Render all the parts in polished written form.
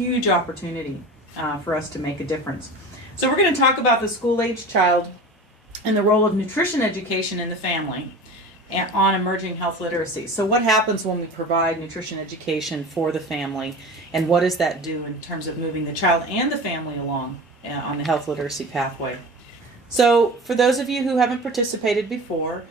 huge opportunity for us to make a difference. So we're going to talk about the school-age child and the role of nutrition education in the family and on emerging health literacy. So what happens when we provide nutrition education for the family, and what does that do in terms of moving the child and the family along on the health literacy pathway? So for those of you who haven't participated before,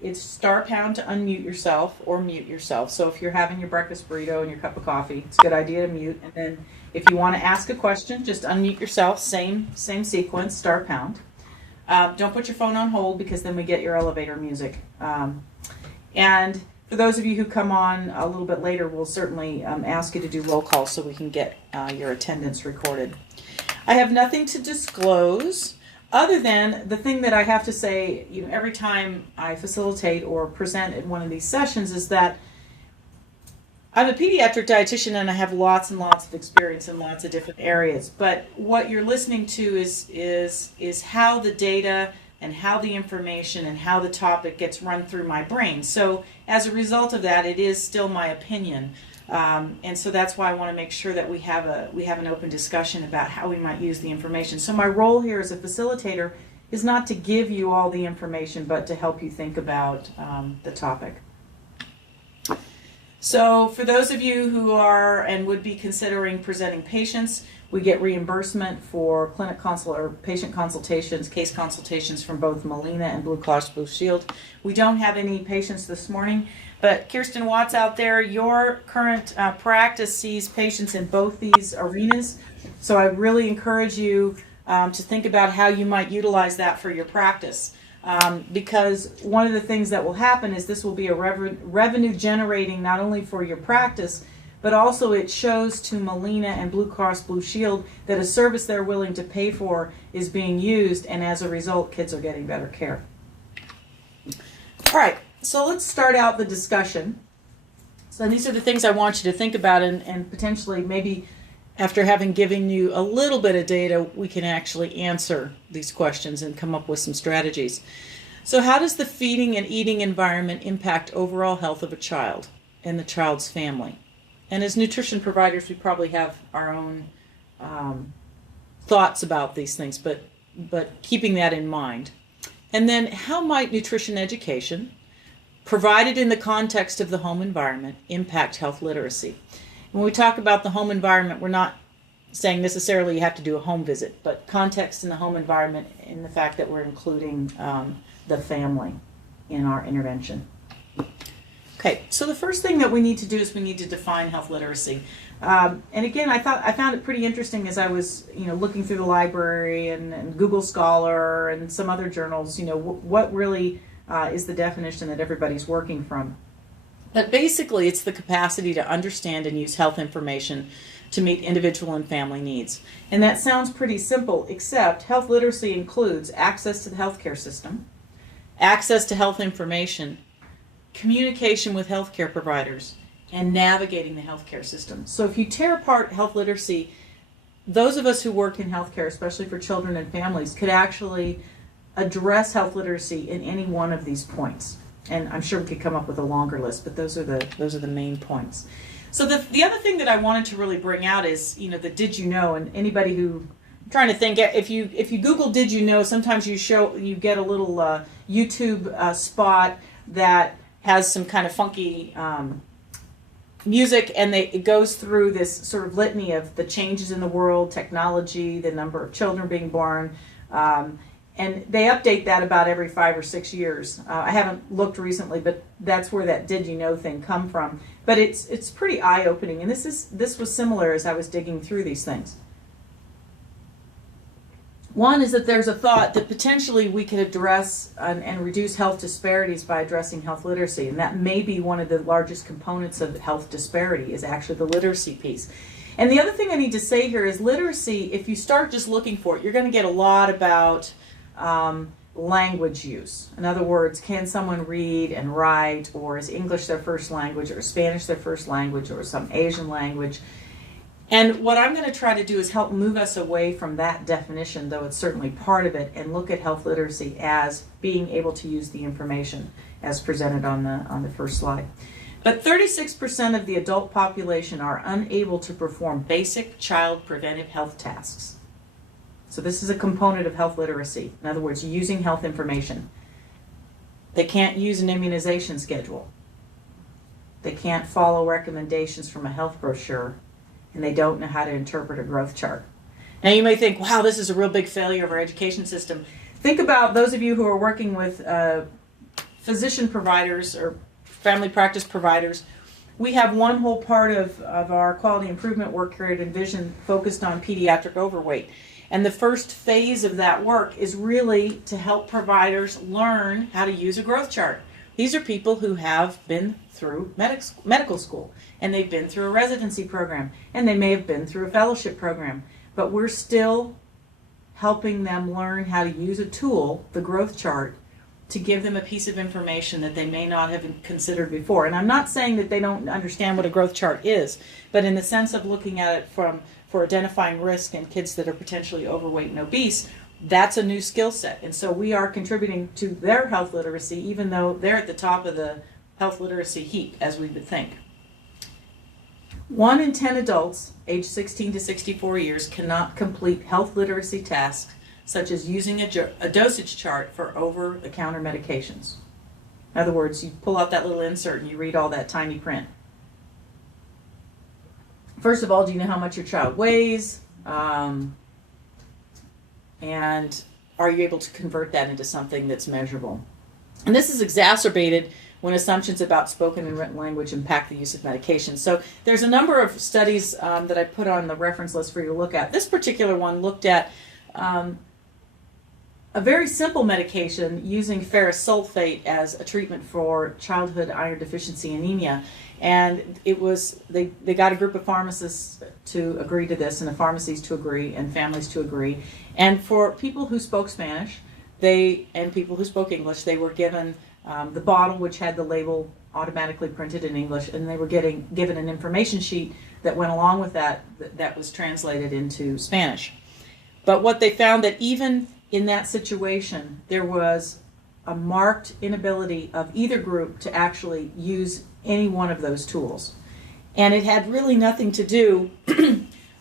it's *# to unmute yourself or mute yourself. So if you're having your breakfast burrito and your cup of coffee, it's a good idea to mute. And then if you want to ask a question, just unmute yourself, same sequence, *#. Don't put your phone on hold, because then we get your elevator music. And for those of you who come on a little bit later, we'll certainly ask you to do roll call so we can get your attendance recorded. I have nothing to disclose other than the thing that I have to say, every time I facilitate or present at one of these sessions, is that I'm a pediatric dietitian and I have lots and lots of experience in lots of different areas. But what you're listening to is how the data and how the information and how the topic gets run through my brain. So as a result of that, it is still my opinion. And so that's why I want to make sure that we have an open discussion about how we might use the information. So my role here as a facilitator is not to give you all the information, but to help you think about the topic. So for those of you who are and would be considering presenting patients, we get reimbursement for patient consultations, case consultations from both Molina and Blue Cross Blue Shield. We don't have any patients this morning, but Kirsten Watts out there, your current practice sees patients in both these arenas. So I really encourage you to think about how you might utilize that for your practice. Because one of the things that will happen is this will be a revenue generating not only for your practice, but also it shows to Molina and Blue Cross Blue Shield that a service they're willing to pay for is being used, and as a result, kids are getting better care. All right, so let's start out the discussion. So these are the things I want you to think about, and potentially maybe after having given you a little bit of data, we can actually answer these questions and come up with some strategies. So how does the feeding and eating environment impact overall health of a child and the child's family? And as nutrition providers, we probably have our own thoughts about these things, but keeping that in mind. And then how might nutrition education, provided in the context of the home environment, impact health literacy? When we talk about the home environment, we're not saying necessarily you have to do a home visit, but context in the home environment in the fact that we're including the family in our intervention. Okay, so the first thing that we need to do is we need to define health literacy. And again, I found it pretty interesting as I was looking through the library and Google Scholar and some other journals, what really is the definition that everybody's working from. But basically, it's the capacity to understand and use health information to meet individual and family needs. And that sounds pretty simple, except health literacy includes access to the healthcare system, access to health information, communication with healthcare providers, and navigating the healthcare system. So if you tear apart health literacy, those of us who work in healthcare, especially for children and families, could actually address health literacy in any one of these points. And I'm sure we could come up with a longer list, but those are the main points. So the other thing that I wanted to really bring out is, the did you know, and anybody who, I'm trying to think, if you Google did you know, sometimes you get a little YouTube spot that has some kind of funky music, and it goes through this sort of litany of the changes in the world, technology, the number of children being born, and they update that about every 5 or 6 years. I haven't looked recently, but that's where that did you know thing come from. But it's pretty eye-opening, and this was similar as I was digging through these things. One is that there's a thought that potentially we could address and reduce health disparities by addressing health literacy, and that may be one of the largest components of health disparity is actually the literacy piece. And the other thing I need to say here is literacy, if you start just looking for it, you're going to get a lot about language use. In other words, can someone read and write, or is English their first language, or Spanish their first language, or some Asian language? And what I'm going to try to do is help move us away from that definition, though it's certainly part of it, and look at health literacy as being able to use the information as presented on the first slide. But 36% of the adult population are unable to perform basic child preventive health tasks. So this is a component of health literacy. In other words, using health information. They can't use an immunization schedule. They can't follow recommendations from a health brochure, and they don't know how to interpret a growth chart. Now you may think, wow, this is a real big failure of our education system. Think about those of you who are working with physician providers or family practice providers. We have one whole part of our quality improvement work here at Envision focused on pediatric overweight. And the first phase of that work is really to help providers learn how to use a growth chart. These are people who have been through medical school, and they've been through a residency program, and they may have been through a fellowship program. But we're still helping them learn how to use a tool, the growth chart, to give them a piece of information that they may not have considered before. And I'm not saying that they don't understand what a growth chart is, but in the sense of looking at it for identifying risk in kids that are potentially overweight and obese, that's a new skill set. And so we are contributing to their health literacy, even though they're at the top of the health literacy heap, as we would think. 1 in 10 adults aged 16 to 64 years cannot complete health literacy tasks such as using a dosage chart for over-the-counter medications. In other words, you pull out that little insert and you read all that tiny print. First of all, do you know how much your child weighs? And are you able to convert that into something that's measurable? And this is exacerbated when assumptions about spoken and written language impact the use of medication. So there's a number of studies that I put on the reference list for you to look at. This particular one looked at a very simple medication using ferrous sulfate as a treatment for childhood iron deficiency anemia. And it was, they got a group of pharmacists to agree to this, and the pharmacies to agree, and families to agree. And for people who spoke Spanish, and people who spoke English, they were given the bottle, which had the label automatically printed in English, and they were given an information sheet that went along with that was translated into Spanish. But what they found that even in that situation, there was a marked inability of either group to actually use any one of those tools. And it had really nothing to do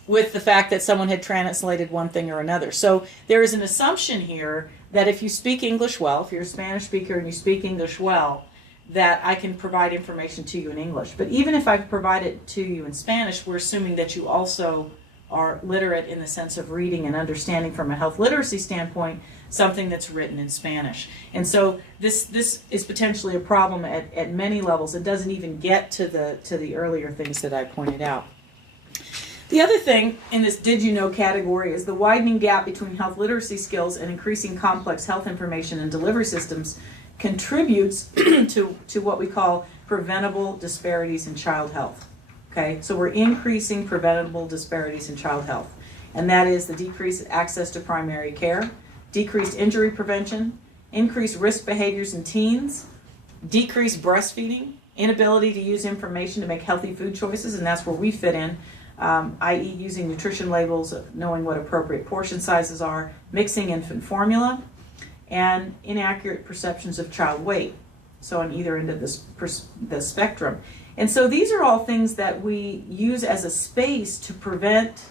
with the fact that someone had translated one thing or another. So there is an assumption here that if you speak English well, if you're a Spanish speaker and you speak English well, that I can provide information to you in English. But even if I provide it to you in Spanish, we're assuming that you also are literate in the sense of reading and understanding from a health literacy standpoint something that's written in Spanish. And so this is potentially a problem at many levels. It doesn't even get to the earlier things that I pointed out. The other thing in this did you know category is the widening gap between health literacy skills and increasing complex health information and delivery systems contributes to what we call preventable disparities in child health. Okay, so we're increasing preventable disparities in child health, and that is the decreased access to primary care, decreased injury prevention, increased risk behaviors in teens, decreased breastfeeding, inability to use information to make healthy food choices, and that's where we fit in, i.e. using nutrition labels, knowing what appropriate portion sizes are, mixing infant formula, and inaccurate perceptions of child weight, so on either end of the spectrum. And so these are all things that we use as a space to prevent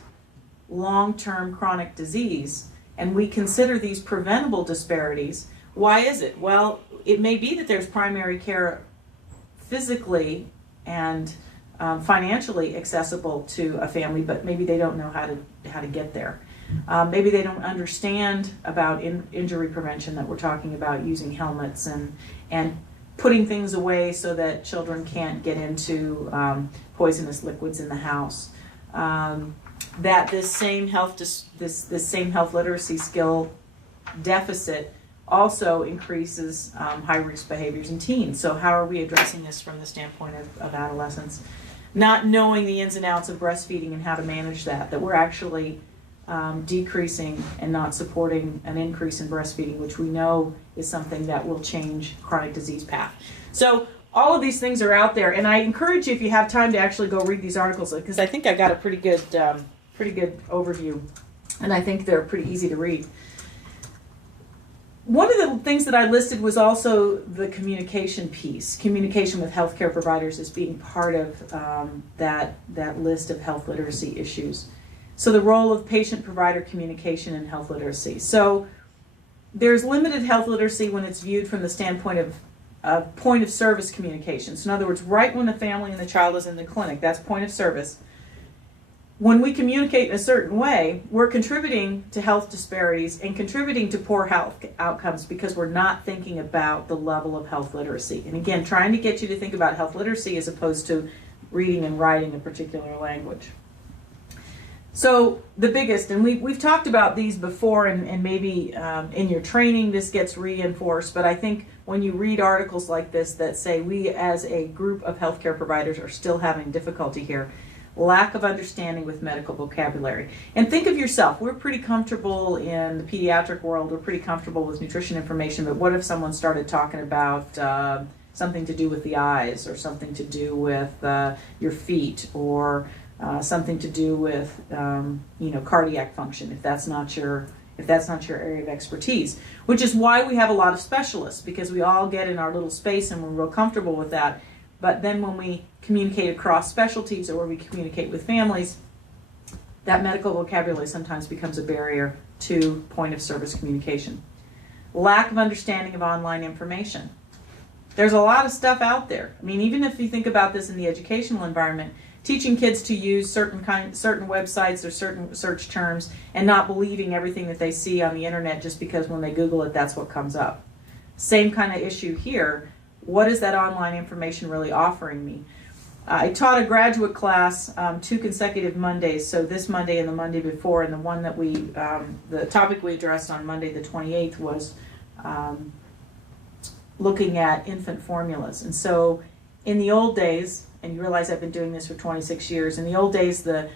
long-term chronic disease, and we consider these preventable disparities. Why is it? Well, it may be that there's primary care physically and financially accessible to a family, but maybe they don't know how to get there. Maybe they don't understand about injury prevention that we're talking about, using helmets and putting things away so that children can't get into poisonous liquids in the house. That this same health literacy skill deficit also increases high-risk behaviors in teens. So how are we addressing this from the standpoint of adolescence? Not knowing the ins and outs of breastfeeding and how to manage that we're actually decreasing and not supporting an increase in breastfeeding, which we know is something that will change chronic disease path. So all of these things are out there, and I encourage you, if you have time, to actually go read these articles, because I think I got a pretty good overview, and I think they're pretty easy to read. One of the things that I listed was also the communication piece. Communication with healthcare providers as being part of that list of health literacy issues. So the role of patient-provider communication in health literacy. So there's limited health literacy when it's viewed from the standpoint of point of service communication. So in other words, right when the family and the child is in the clinic, that's point of service. When we communicate in a certain way, we're contributing to health disparities and contributing to poor health outcomes because we're not thinking about the level of health literacy. And again, trying to get you to think about health literacy as opposed to reading and writing a particular language. So the biggest, and we've talked about these before, and maybe in your training this gets reinforced, but I think when you read articles like this that say we as a group of healthcare providers are still having difficulty here, lack of understanding with medical vocabulary. And think of yourself, we're pretty comfortable in the pediatric world, we're pretty comfortable with nutrition information, but what if someone started talking about something to do with the eyes, or something to do with your feet, or something to do with cardiac function, if that's not your area of expertise, which is why we have a lot of specialists, because we all get in our little space and we're real comfortable with that. But then when we communicate across specialties or we communicate with families, that medical vocabulary sometimes becomes a barrier to point of service communication. Lack of understanding of online information. There's a lot of stuff out there. I mean, even if you think about this in the educational environment, teaching kids to use certain websites or certain search terms and not believing everything that they see on the internet just because when they Google it, that's what comes up. Same kind of issue here. What is that online information really offering me? I taught a graduate class 2 consecutive Mondays, so this Monday and the Monday before, and the one that the topic we addressed on Monday the 28th was looking at infant formulas. And so in the old days, and you realize I've been doing this for 26 years, in the old days the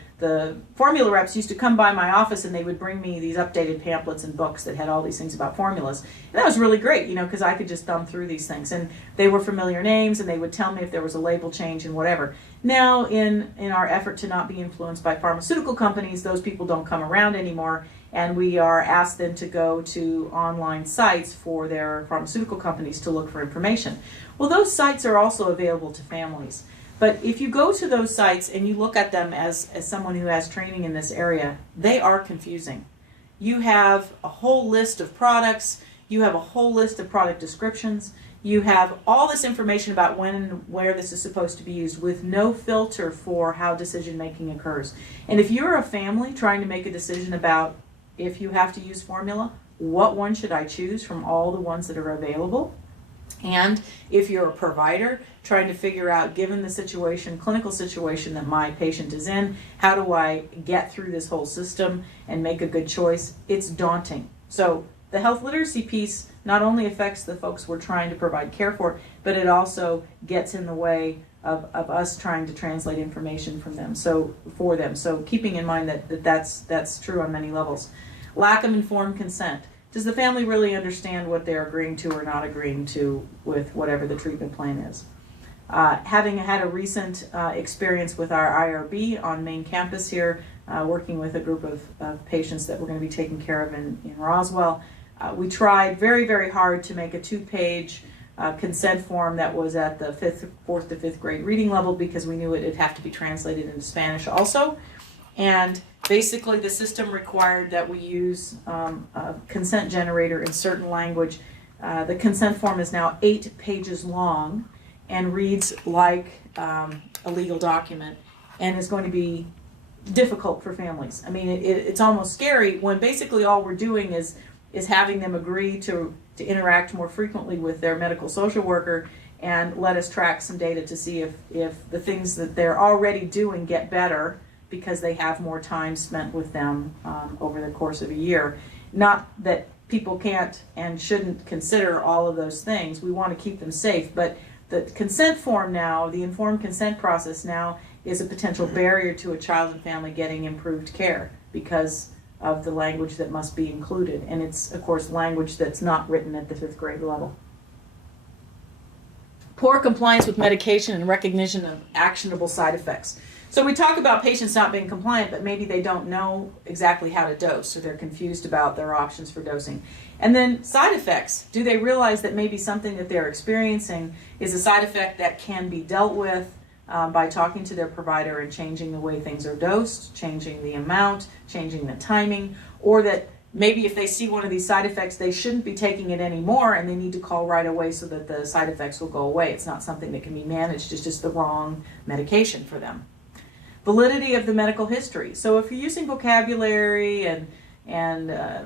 formula reps used to come by my office and they would bring me these updated pamphlets and books that had all these things about formulas. And that was really great, because I could just thumb through these things. And they were familiar names and they would tell me if there was a label change and whatever. Now, in our effort to not be influenced by pharmaceutical companies, those people don't come around anymore, and we are asked then to go to online sites for their pharmaceutical companies to look for information. Well, those sites are also available to families. But if you go to those sites and you look at them as someone who has training in this area, they are confusing. You have a whole list of products, you have a whole list of product descriptions, you have all this information about when and where this is supposed to be used with no filter for how decision making occurs. And if you're a family trying to make a decision about if you have to use formula, what one should I choose from all the ones that are available? And if you're a provider trying to figure out, given the situation, clinical situation that my patient is in, how do I get through this whole system and make a good choice? It's daunting. So the health literacy piece not only affects the folks we're trying to provide care for, but it also gets in the way of us trying to translate information from them, for them. So keeping in mind that's true on many levels. Lack of informed consent. Does the family really understand what they're agreeing to or not agreeing to with whatever the treatment plan is? Having had a recent experience with our IRB on main campus here, working with a group of patients that we're going to be taking care of in Roswell, we tried very, very hard to make a 2-page consent form that was at the 4th to 5th grade reading level, because we knew it'd have to be translated into Spanish also. And basically the system required that we use a consent generator in certain language. The consent form is now 8 pages long and reads like a legal document, and is going to be difficult for families. I mean, it's almost scary when basically all we're doing is having them agree to interact more frequently with their medical social worker and let us track some data to see if the things that they're already doing get better because they have more time spent with them over the course of a year. Not that people can't and shouldn't consider all of those things. We want to keep them safe, but the consent form now, the informed consent process now, is a potential barrier to a child and family getting improved care because of the language that must be included. And it's, of course, language that's not written at the 5th grade level. Poor compliance with medication and recognition of actionable side effects. So we talk about patients not being compliant, but maybe they don't know exactly how to dose, or they're confused about their options for dosing. And then side effects. Do they realize that maybe something that they're experiencing is a side effect that can be dealt with by talking to their provider and changing the way things are dosed, changing the amount, changing the timing, or that maybe if they see one of these side effects, they shouldn't be taking it anymore and they need to call right away so that the side effects will go away. It's not something that can be managed, it's just the wrong medication for them. Validity of the medical history. So if you're using vocabulary and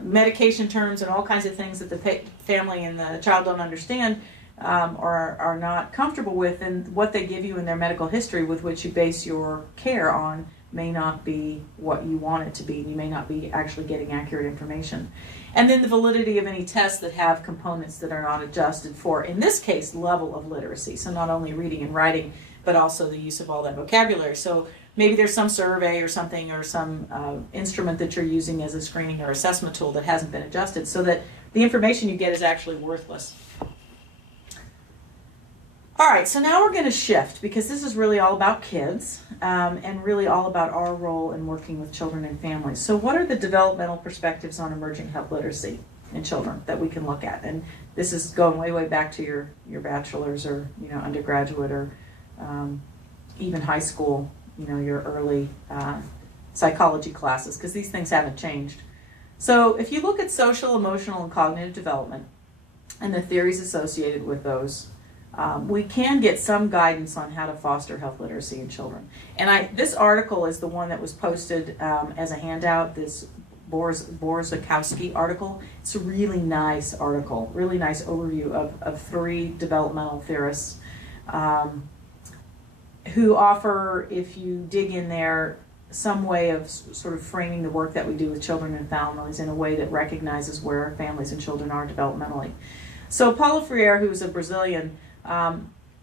medication terms and all kinds of things that the family and the child don't understand or are not comfortable with, then what they give you in their medical history with which you base your care on may not be what you want it to be. You may not be actually getting accurate information. And then the validity of any tests that have components that are not adjusted for, in this case, level of literacy. So not only reading and writing, but also the use of all that vocabulary. So maybe there's some survey or something or some instrument that you're using as a screening or assessment tool that hasn't been adjusted so that the information you get is actually worthless. All right, so now we're going to shift because this is really all about kids and really all about our role in working with children and families. So what are the developmental perspectives on emerging health literacy in children that we can look at? And this is going way, way back to your bachelor's or undergraduate or even high school, your early psychology classes, because these things haven't changed. So if you look at social, emotional, and cognitive development and the theories associated with those, we can get some guidance on how to foster health literacy in children. And this article is the one that was posted as a handout, this Borzakowski article. It's a really nice article, really nice overview of 3 developmental theorists who offer, if you dig in there, some way of sort of framing the work that we do with children and families in a way that recognizes where families and children are developmentally. So Paulo Freire, who's a Brazilian,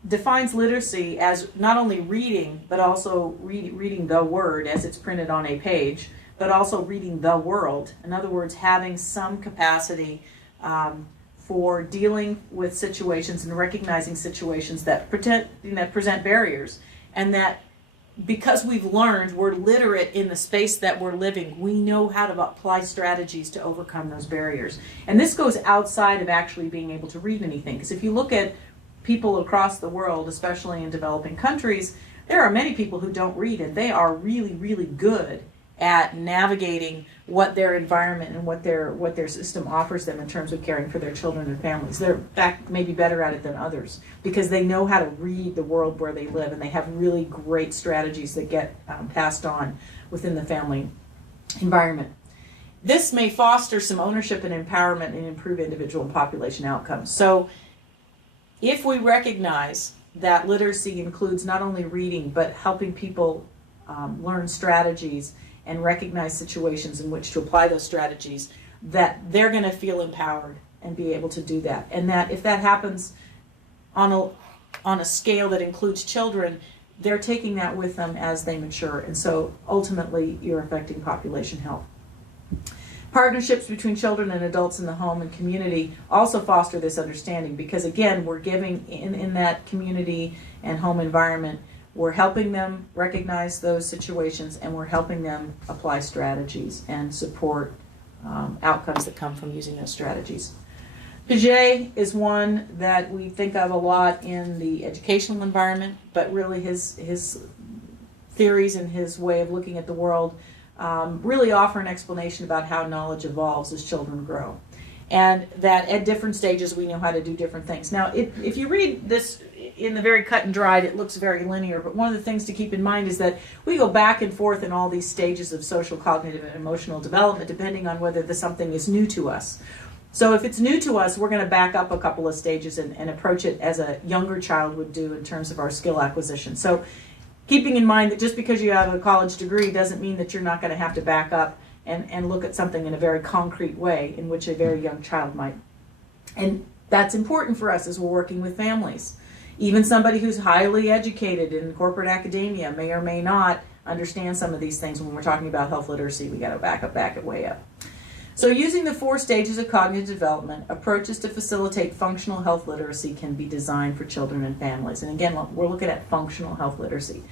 defines literacy as not only reading, but also reading the word as it's printed on a page, but also reading the world. In other words, having some capacity for dealing with situations and recognizing situations that present barriers, and that because we've learned, we're literate in the space that we're living, we know how to apply strategies to overcome those barriers. And this goes outside of actually being able to read anything, because if you look at people across the world, especially in developing countries, there are many people who don't read, and they are really, really good at navigating what their environment and what their system offers them in terms of caring for their children and families. They're in fact maybe better at it than others because they know how to read the world where they live, and they have really great strategies that get passed on within the family environment. This may foster some ownership and empowerment and improve individual and population outcomes. So if we recognize that literacy includes not only reading, but helping people learn strategies and recognize situations in which to apply those strategies, that they're going to feel empowered and be able to do that. And that if that happens on a scale that includes children, they're taking that with them as they mature. And so ultimately, you're affecting population health. Partnerships between children and adults in the home and community also foster this understanding because, again, we're giving in that community and home environment, we're helping them recognize those situations, and we're helping them apply strategies and support outcomes that come from using those strategies. Piaget is one that we think of a lot in the educational environment, but really his theories and his way of looking at the world really offer an explanation about how knowledge evolves as children grow. And that at different stages we know how to do different things. Now, if you read this in the very cut and dried, it looks very linear, but one of the things to keep in mind is that we go back and forth in all these stages of social, cognitive, and emotional development depending on whether something is new to us. So if it's new to us, we're going to back up a couple of stages and approach it as a younger child would do in terms of our skill acquisition. So keeping in mind that just because you have a college degree doesn't mean that you're not going to have to back up and look at something in a very concrete way in which a very young child might. And that's important for us as we're working with families. Even somebody who's highly educated in corporate academia may or may not understand some of these things. When we're talking about health literacy, we got to back it way up. So using the 4 stages of cognitive development, approaches to facilitate functional health literacy can be designed for children and families. And again, we're looking at functional health literacy.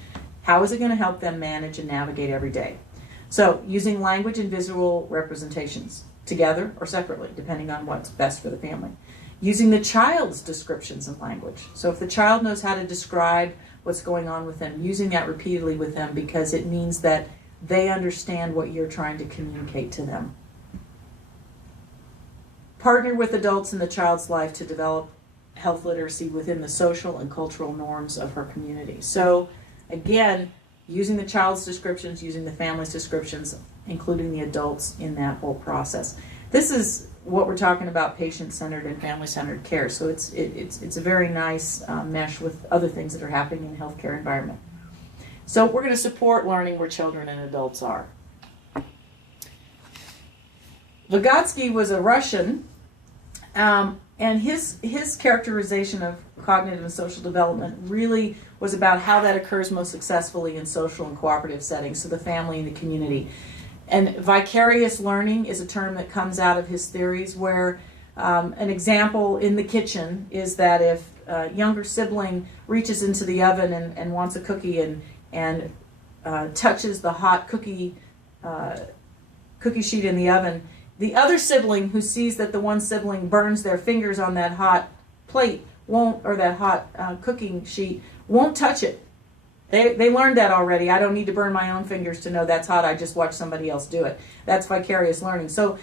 How is it going to help them manage and navigate every day? So using language and visual representations, together or separately, depending on what's best for the family. Using the child's descriptions of language. So if the child knows how to describe what's going on with them, using that repeatedly with them, because it means that they understand what you're trying to communicate to them. Partner with adults in the child's life to develop health literacy within the social and cultural norms of her community. So again, using the child's descriptions, using the family's descriptions, including the adults in that whole process. This is what we're talking about, patient-centered and family-centered care. So it's a very nice mesh with other things that are happening in the healthcare environment. So we're going to support learning where children and adults are. Vygotsky was a Russian, and his characterization of cognitive and social development really was about how that occurs most successfully in social and cooperative settings, so the family and the community. And vicarious learning is a term that comes out of his theories, where an example in the kitchen is that if a younger sibling reaches into the oven and wants a cookie and touches the hot cookie sheet in the oven, the other sibling who sees that the one sibling burns their fingers on that hot plate or that hot cooking sheet won't touch it. They learned that already. I don't need to burn my own fingers to know that's hot. I just watch somebody else do it. That's vicarious learning. So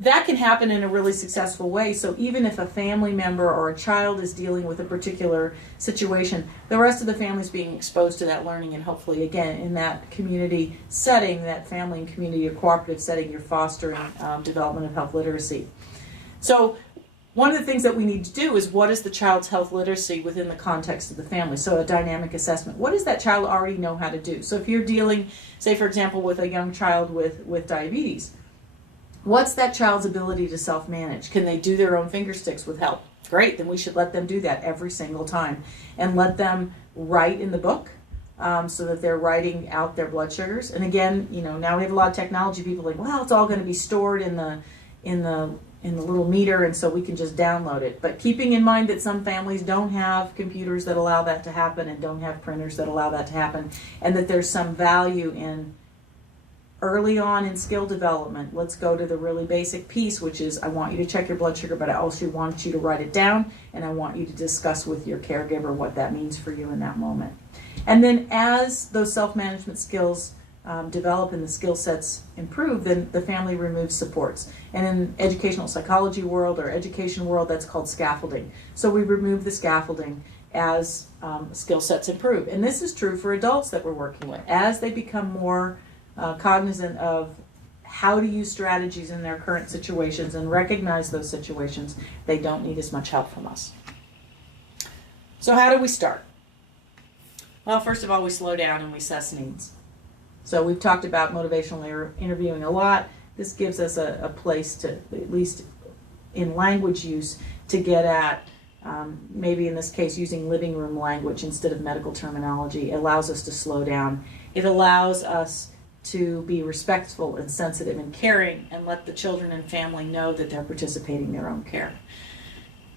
that can happen in a really successful way. So even if a family member or a child is dealing with a particular situation, the rest of the family is being exposed to that learning, and hopefully, again, in that community setting, that family and community or cooperative setting, you're fostering development of health literacy. So one of the things that we need to do is, what is the child's health literacy within the context of the family? So a dynamic assessment. What does that child already know how to do? So if you're dealing, say for example, with a young child with diabetes, what's that child's ability to self-manage? Can they do their own finger sticks with help? Great, then we should let them do that every single time. And let them write in the book so that they're writing out their blood sugars. And again, now we have a lot of technology. People are like, well, it's all going to be stored in the little meter, and so we can just download it. But keeping in mind that some families don't have computers that allow that to happen and don't have printers that allow that to happen, and that there's some value in early on in skill development. Let's go to the really basic piece, which is I want you to check your blood sugar, but I also want you to write it down, and I want you to discuss with your caregiver what that means for you in that moment. And then as those self-management skills develop and the skill sets improve, then the family removes supports. And in educational psychology world or education world, that's called scaffolding. So we remove the scaffolding as skill sets improve. And this is true for adults that we're working with. As they become more cognizant of how to use strategies in their current situations and recognize those situations, they don't need as much help from us. So how do we start? Well, first of all, we slow down and we assess needs. So we've talked about motivational interviewing a lot. This gives us a place to, at least in language use, to get at, maybe in this case, using living room language instead of medical terminology. It allows us to slow down. It allows us to be respectful and sensitive and caring and let the children and family know that they're participating in their own care.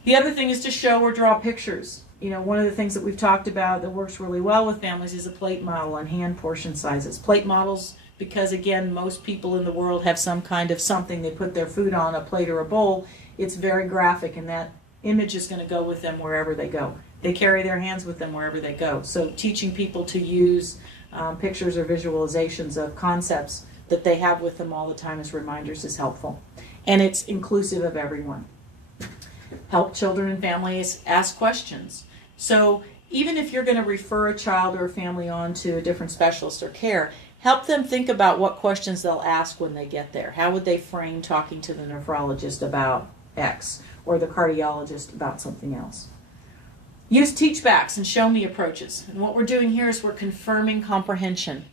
The other thing is to show or draw pictures. One of the things that we've talked about that works really well with families is a plate model and hand portion sizes. Plate models, because again, most people in the world have some kind of something they put their food on, a plate or a bowl. It's very graphic, and that image is going to go with them wherever they go. They carry their hands with them wherever they go. So teaching people to use pictures or visualizations of concepts that they have with them all the time as reminders is helpful. And it's inclusive of everyone. Help children and families ask questions. So even if you're going to refer a child or a family on to a different specialist or care, help them think about what questions they'll ask when they get there. How would they frame talking to the nephrologist about X or the cardiologist about something else? Use teach-backs and show-me approaches. And what we're doing here is we're confirming comprehension.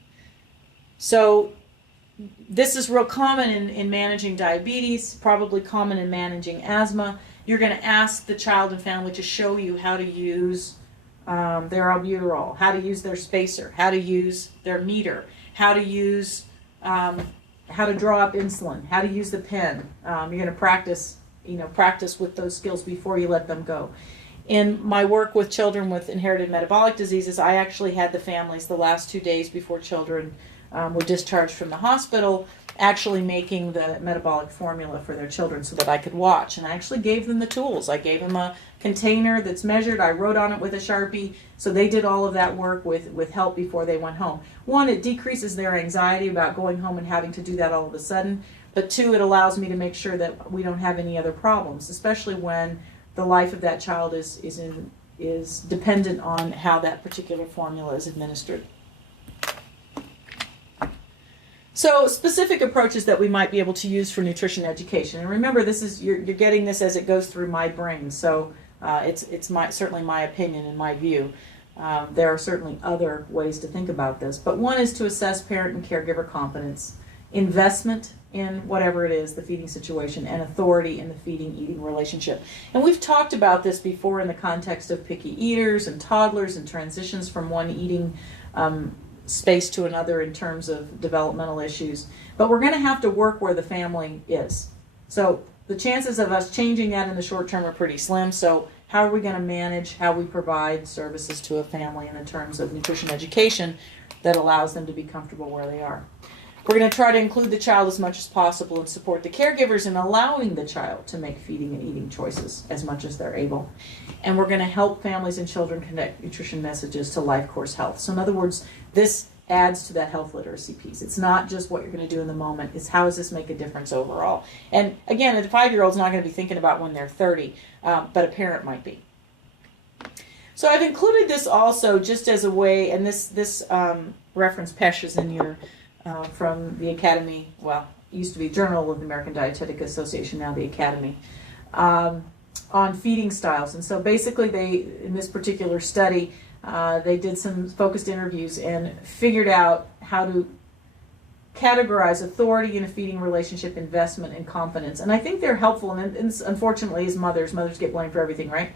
So this is real common in managing diabetes, probably common in managing asthma. You're going to ask the child and family to show you how to use their albuterol, how to use their spacer, how to use their meter, how to use, how to draw up insulin, how to use the pen. You're going to practice with those skills before you let them go. In my work with children with inherited metabolic diseases, I actually had the families the last 2 days before children were discharged from the hospital actually making the metabolic formula for their children so that I could watch. And I actually gave them the tools. I gave them a container that's measured. I wrote on it with a Sharpie. So they did all of that work with help before they went home. One, it decreases their anxiety about going home and having to do that all of a sudden. But two, it allows me to make sure that we don't have any other problems, especially when the life of that child is dependent on how that particular formula is administered. So specific approaches that we might be able to use for nutrition education. And remember, this is you're getting this as it goes through my brain. So it's certainly my opinion and my view. There are certainly other ways to think about this. But one is to assess parent and caregiver competence, investment in whatever it is, the feeding situation, and authority in the feeding-eating relationship. And we've talked about this before in the context of picky eaters and toddlers and transitions from one eating space to another in terms of developmental issues. But we're going to have to work where the family is. So the chances of us changing that in the short term are pretty slim. So how are we going to manage how we provide services to a family in the terms of nutrition education that allows them to be comfortable where they are? We're going to try to include the child as much as possible and support the caregivers in allowing the child to make feeding and eating choices as much as they're able. And we're going to help families and children connect nutrition messages to life course health. So in other words, this adds to that health literacy piece. It's not just what you're going to do in the moment. It's how does this make a difference overall? And again, a 5-year-old's not going to be thinking about when they're 30, but a parent might be. So I've included this also just as a way, and this reference Pesh is in your from the Academy, well, it used to be Journal of the American Dietetic Association, now the Academy, on feeding styles. And so basically in this particular study, they did some focused interviews and figured out how to categorize authority in a feeding relationship, investment, and confidence. And I think they're helpful, and unfortunately as mothers get blamed for everything, right?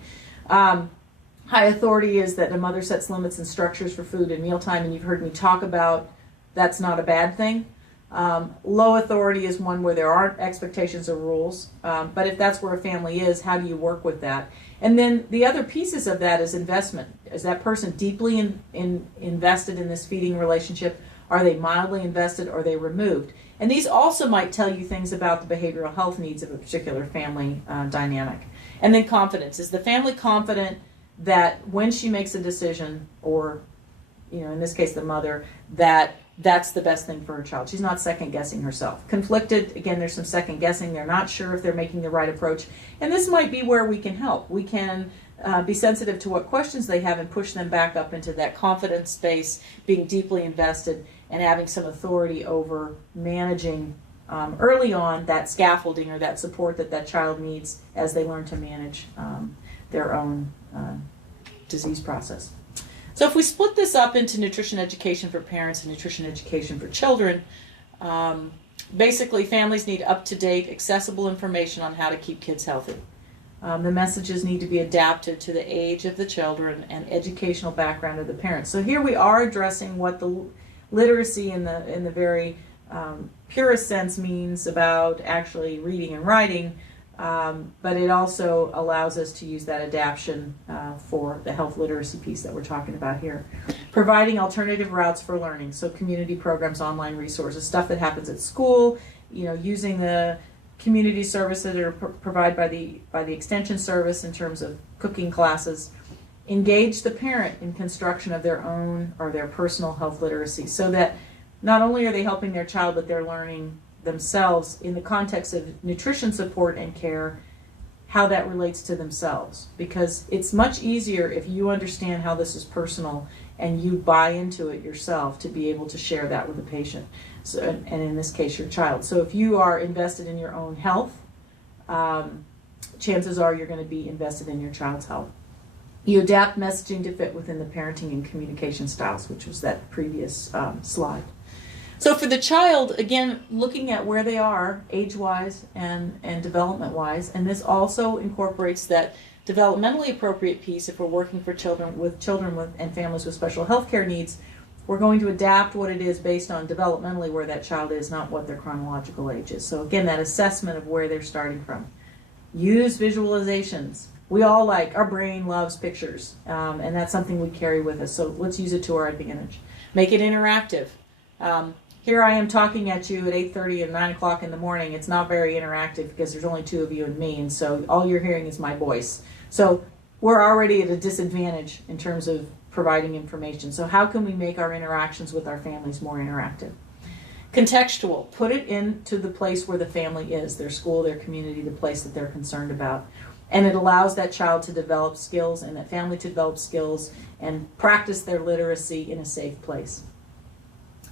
High authority is that a mother sets limits and structures for food and mealtime, and you've heard me talk about that's not a bad thing. Low authority is one where there aren't expectations or rules, but if that's where a family is, how do you work with that? And then the other pieces of that is investment. Is that person deeply invested in this feeding relationship? Are they mildly invested, or are they removed? And these also might tell you things about the behavioral health needs of a particular family dynamic. And then confidence. Is the family confident that when she makes a decision, or in this case the mother, that's the best thing for her child? She's not second guessing herself. Conflicted, again, there's some second guessing. They're not sure if they're making the right approach. And this might be where we can help. We can be sensitive to what questions they have and push them back up into that confidence space, being deeply invested and having some authority over managing early on that scaffolding or that support that child needs as they learn to manage their own disease process. So if we split this up into nutrition education for parents and nutrition education for children, basically families need up-to-date, accessible information on how to keep kids healthy. The messages need to be adapted to the age of the children and educational background of the parents. So here we are addressing what the literacy in the very purest sense means about actually reading and writing, but it also allows us to use that adaption for the health literacy piece that we're talking about here. Providing alternative routes for learning, so community programs, online resources, stuff that happens at school, using the community services that are provided by the extension service in terms of cooking classes. Engage the parent in construction of their own or their personal health literacy, so that not only are they helping their child, but they're learning themselves in the context of nutrition support and care, how that relates to themselves. Because it's much easier if you understand how this is personal and you buy into it yourself to be able to share that with the patient, so, and in this case your child. So if you are invested in your own health, chances are you're going to be invested in your child's health. You adapt messaging to fit within the parenting and communication styles, which was that previous slide. So for the child, again, looking at where they are age-wise and development-wise, and this also incorporates that developmentally appropriate piece. If we're working for children and families with special health care needs, we're going to adapt what it is based on developmentally where that child is, not what their chronological age is. So again, that assessment of where they're starting from. Use visualizations. We all our brain loves pictures, and that's something we carry with us. So let's use it to our advantage. Make it interactive. Here I am talking at you at 8:30 and 9 o'clock in the morning. It's not very interactive because there's only two of you and me, and so all you're hearing is my voice. So we're already at a disadvantage in terms of providing information. So how can we make our interactions with our families more interactive? Contextual. Put it into the place where the family is, their school, their community, the place that they're concerned about. And it allows that child to develop skills and that family to develop skills and practice their literacy in a safe place.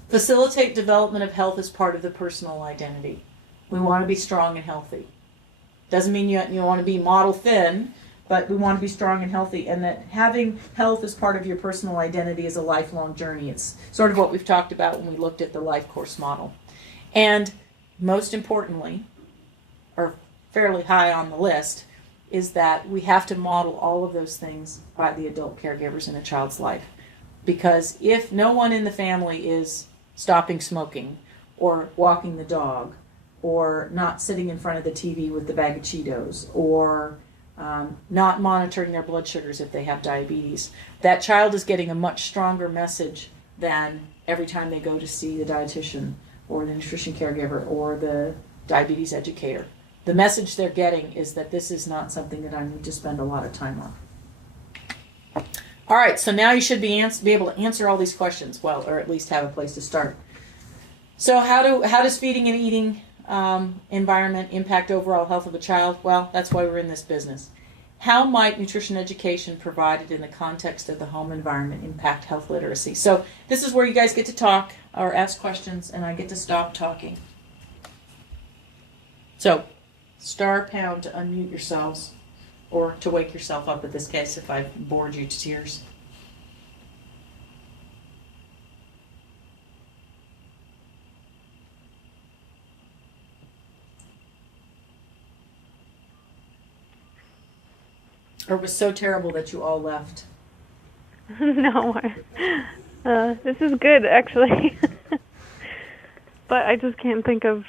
Facilitate development of health as part of the personal identity. We want to be strong and healthy. Doesn't mean you want to be model thin, but we want to be strong and healthy, and that having health as part of your personal identity is a lifelong journey. It's sort of what we've talked about when we looked at the life course model. And most importantly, or fairly high on the list, is that we have to model all of those things by the adult caregivers in a child's life. Because if no one in the family is stopping smoking or walking the dog or not sitting in front of the TV with the bag of Cheetos or not monitoring their blood sugars if they have diabetes, that child is getting a much stronger message than every time they go to see the dietitian or the nutrition caregiver or the diabetes educator. The message they're getting is that this is not something that I need to spend a lot of time on. All right, so now you should be able to answer all these questions, well, or at least have a place to start. So how does feeding and eating environment impact overall health of a child? Well, that's why we're in this business. How might nutrition education provided in the context of the home environment impact health literacy? So this is where you guys get to talk or ask questions, and I get to stop talking. So *# to unmute yourselves, or to wake yourself up in this case if I've bored you to tears. Or it was so terrible that you all left? No, this is good, actually. But I just can't think of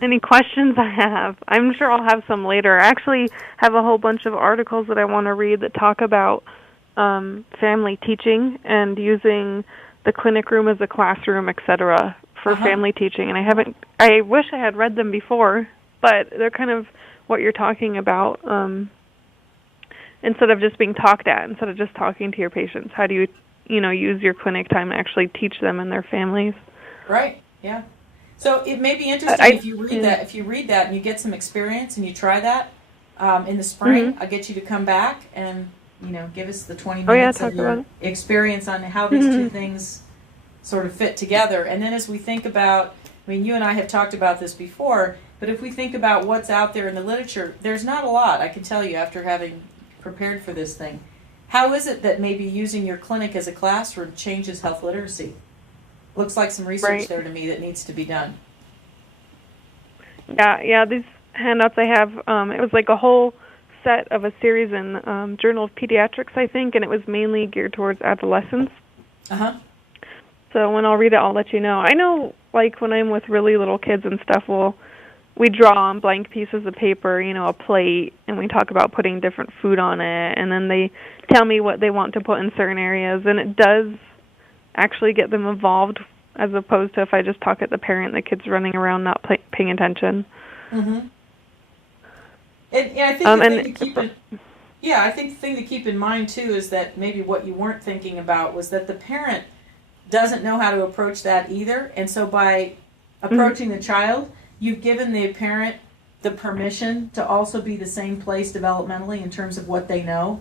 any questions I have. I'm sure I'll have some later. I actually have a whole bunch of articles that I want to read that talk about family teaching and using the clinic room as a classroom, etc., for family teaching. And I wish I had read them before, but they're kind of what you're talking about, instead of just being talked at, instead of just talking to your patients. How do you use your clinic time and actually teach them and their families? Right, yeah. So it may be interesting if you read that and you get some experience and you try that in the spring. I'll get you to come back and give us the 20 minutes of your experience on how these two things sort of fit together. And then as we think about, you and I have talked about this before, but if we think about what's out there in the literature, there's not a lot, I can tell you after having prepared for this thing. How is it that maybe using your clinic as a classroom changes health literacy? Looks like some research there to me that needs to be done. Yeah, these handouts I have, it was like a whole set of a series in Journal of Pediatrics, I think, and it was mainly geared towards adolescents. So when I'll read it, I'll let you know. I know, like, when I'm with really little kids and stuff, we draw on blank pieces of paper, a plate, and we talk about putting different food on it, and then they tell me what they want to put in certain areas, and it does actually get them involved, as opposed to if I just talk at the parent, the kid's running around not paying attention. And I think I think the thing to keep in mind too is that maybe what you weren't thinking about was that the parent doesn't know how to approach that either, and so by approaching the child, you've given the parent the permission to also be the same place developmentally in terms of what they know.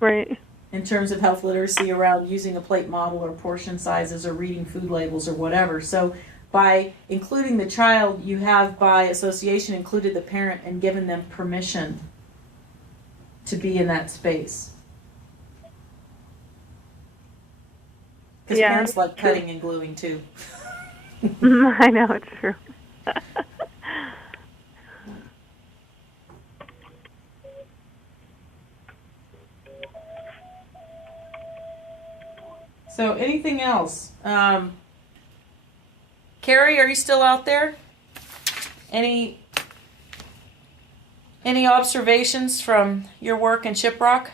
Right. In terms of health literacy around using a plate model or portion sizes or reading food labels or whatever. So by including the child, you have by association included the parent and given them permission to be in that space. Because parents like cutting and gluing too. I know, it's true. So anything else? Carrie, are you still out there? Any observations from your work in Shiprock?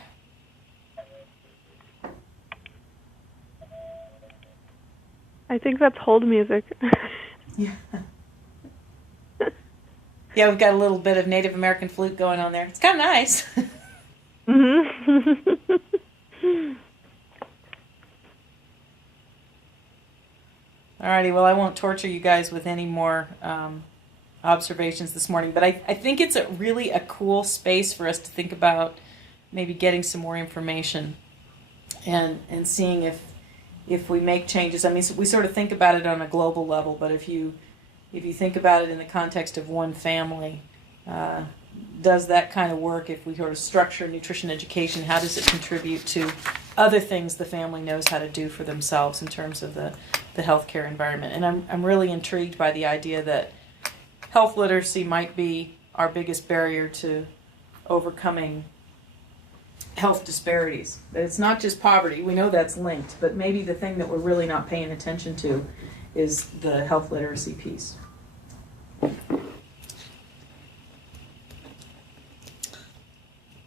I think that's hold music. Yeah. Yeah, we've got a little bit of Native American flute going on there. It's kind of nice. Mm-hmm. Alrighty, well, I won't torture you guys with any more observations this morning, but I think it's really a cool space for us to think about maybe getting some more information and seeing if we make changes. I mean, so we sort of think about it on a global level, but if you think about it in the context of one family, does that kind of work? If we sort of structure nutrition education, how does it contribute to other things the family knows how to do for themselves in terms of the healthcare environment? And I'm really intrigued by the idea that health literacy might be our biggest barrier to overcoming health disparities. That it's not just poverty. We know that's linked, but maybe the thing that we're really not paying attention to is the health literacy piece.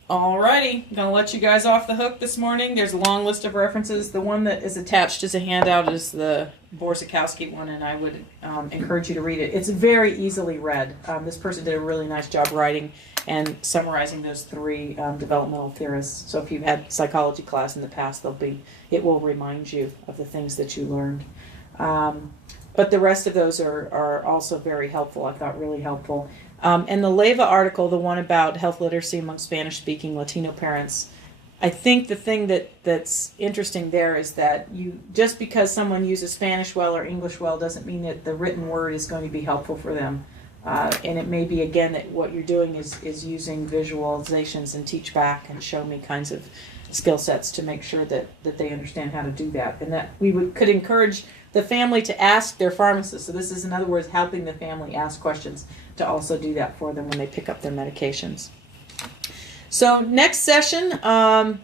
Alrighty, I'm going to let you guys off the hook this morning. There's a long list of references. The one that is attached as a handout is the Borzakowski one, and I would encourage you to read it. It's very easily read. This person did a really nice job writing and summarizing those three developmental theorists. So if you've had psychology class in the past, it will remind you of the things that you learned. But the rest of those are also very helpful, I thought really helpful. And the Leyva article, the one about health literacy among Spanish-speaking Latino parents, I think the thing that's interesting there is that just because someone uses Spanish well or English well doesn't mean that the written word is going to be helpful for them. And it may be, again, that what you're doing is using visualizations and teach back and show me kinds of skill sets to make sure that they understand how to do that. And that could encourage the family to ask their pharmacist. So this is, in other words, helping the family ask questions to also do that for them when they pick up their medications. So next session on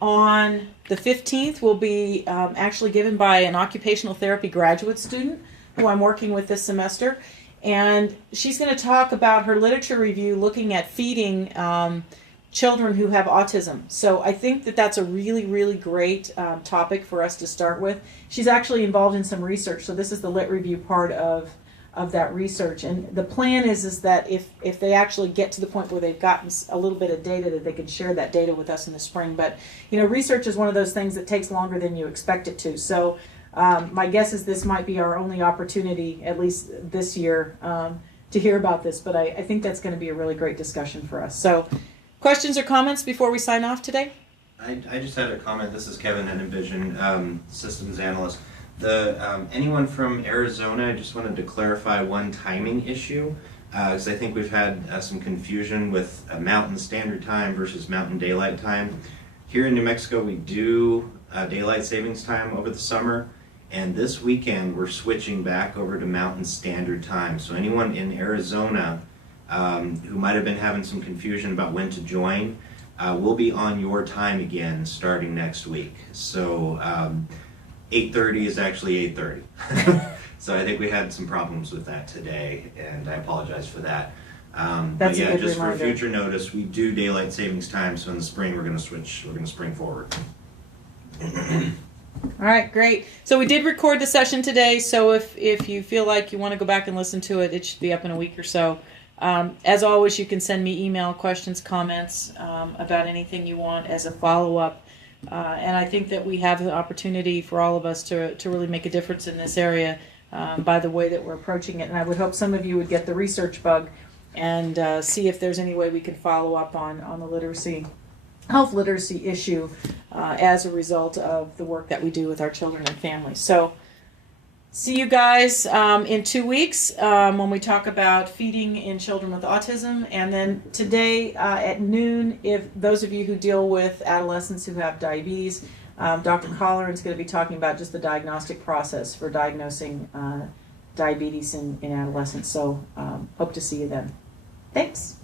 the 15th will be actually given by an occupational therapy graduate student who I'm working with this semester. And she's going to talk about her literature review looking at feeding children who have autism. So I think that's a really, really great topic for us to start with. She's actually involved in some research, so this is the lit review part of that research. And the plan is that if they actually get to the point where they've gotten a little bit of data, that they could share that data with us in the spring. But research is one of those things that takes longer than you expect it to. So my guess is this might be our only opportunity, at least this year, to hear about this. But I think that's going to be a really great discussion for us. So questions or comments before we sign off today? I just had a comment. This is Kevin at Envision, systems analyst. Anyone from Arizona, I just wanted to clarify one timing issue, because I think we've had some confusion with Mountain Standard Time versus Mountain Daylight Time. Here in New Mexico, we do Daylight Savings Time over the summer, and this weekend we're switching back over to Mountain Standard Time. So anyone in Arizona who might have been having some confusion about when to join, we'll be on your time again starting next week. So 8:30 is actually 8:30. So I think we had some problems with that today, and I apologize for that. That's but yeah, a good just reminder. for future notice, we do daylight savings time. So in the spring, we're going to switch. We're going to spring forward. All right, great. So we did record the session today. So if you feel like you want to go back and listen to it, it should be up in a week or so. As always, you can send me email questions, comments about anything you want as a follow-up. And I think that we have the opportunity for all of us to really make a difference in this area by the way that we're approaching it. And I would hope some of you would get the research bug and see if there's any way we can follow up on the health literacy issue as a result of the work that we do with our children and families. So see you guys in 2 weeks when we talk about feeding in children with autism. And then today at noon, if those of you who deal with adolescents who have diabetes, Dr. Colleran is going to be talking about just the diagnostic process for diagnosing diabetes in adolescents. So hope to see you then. Thanks.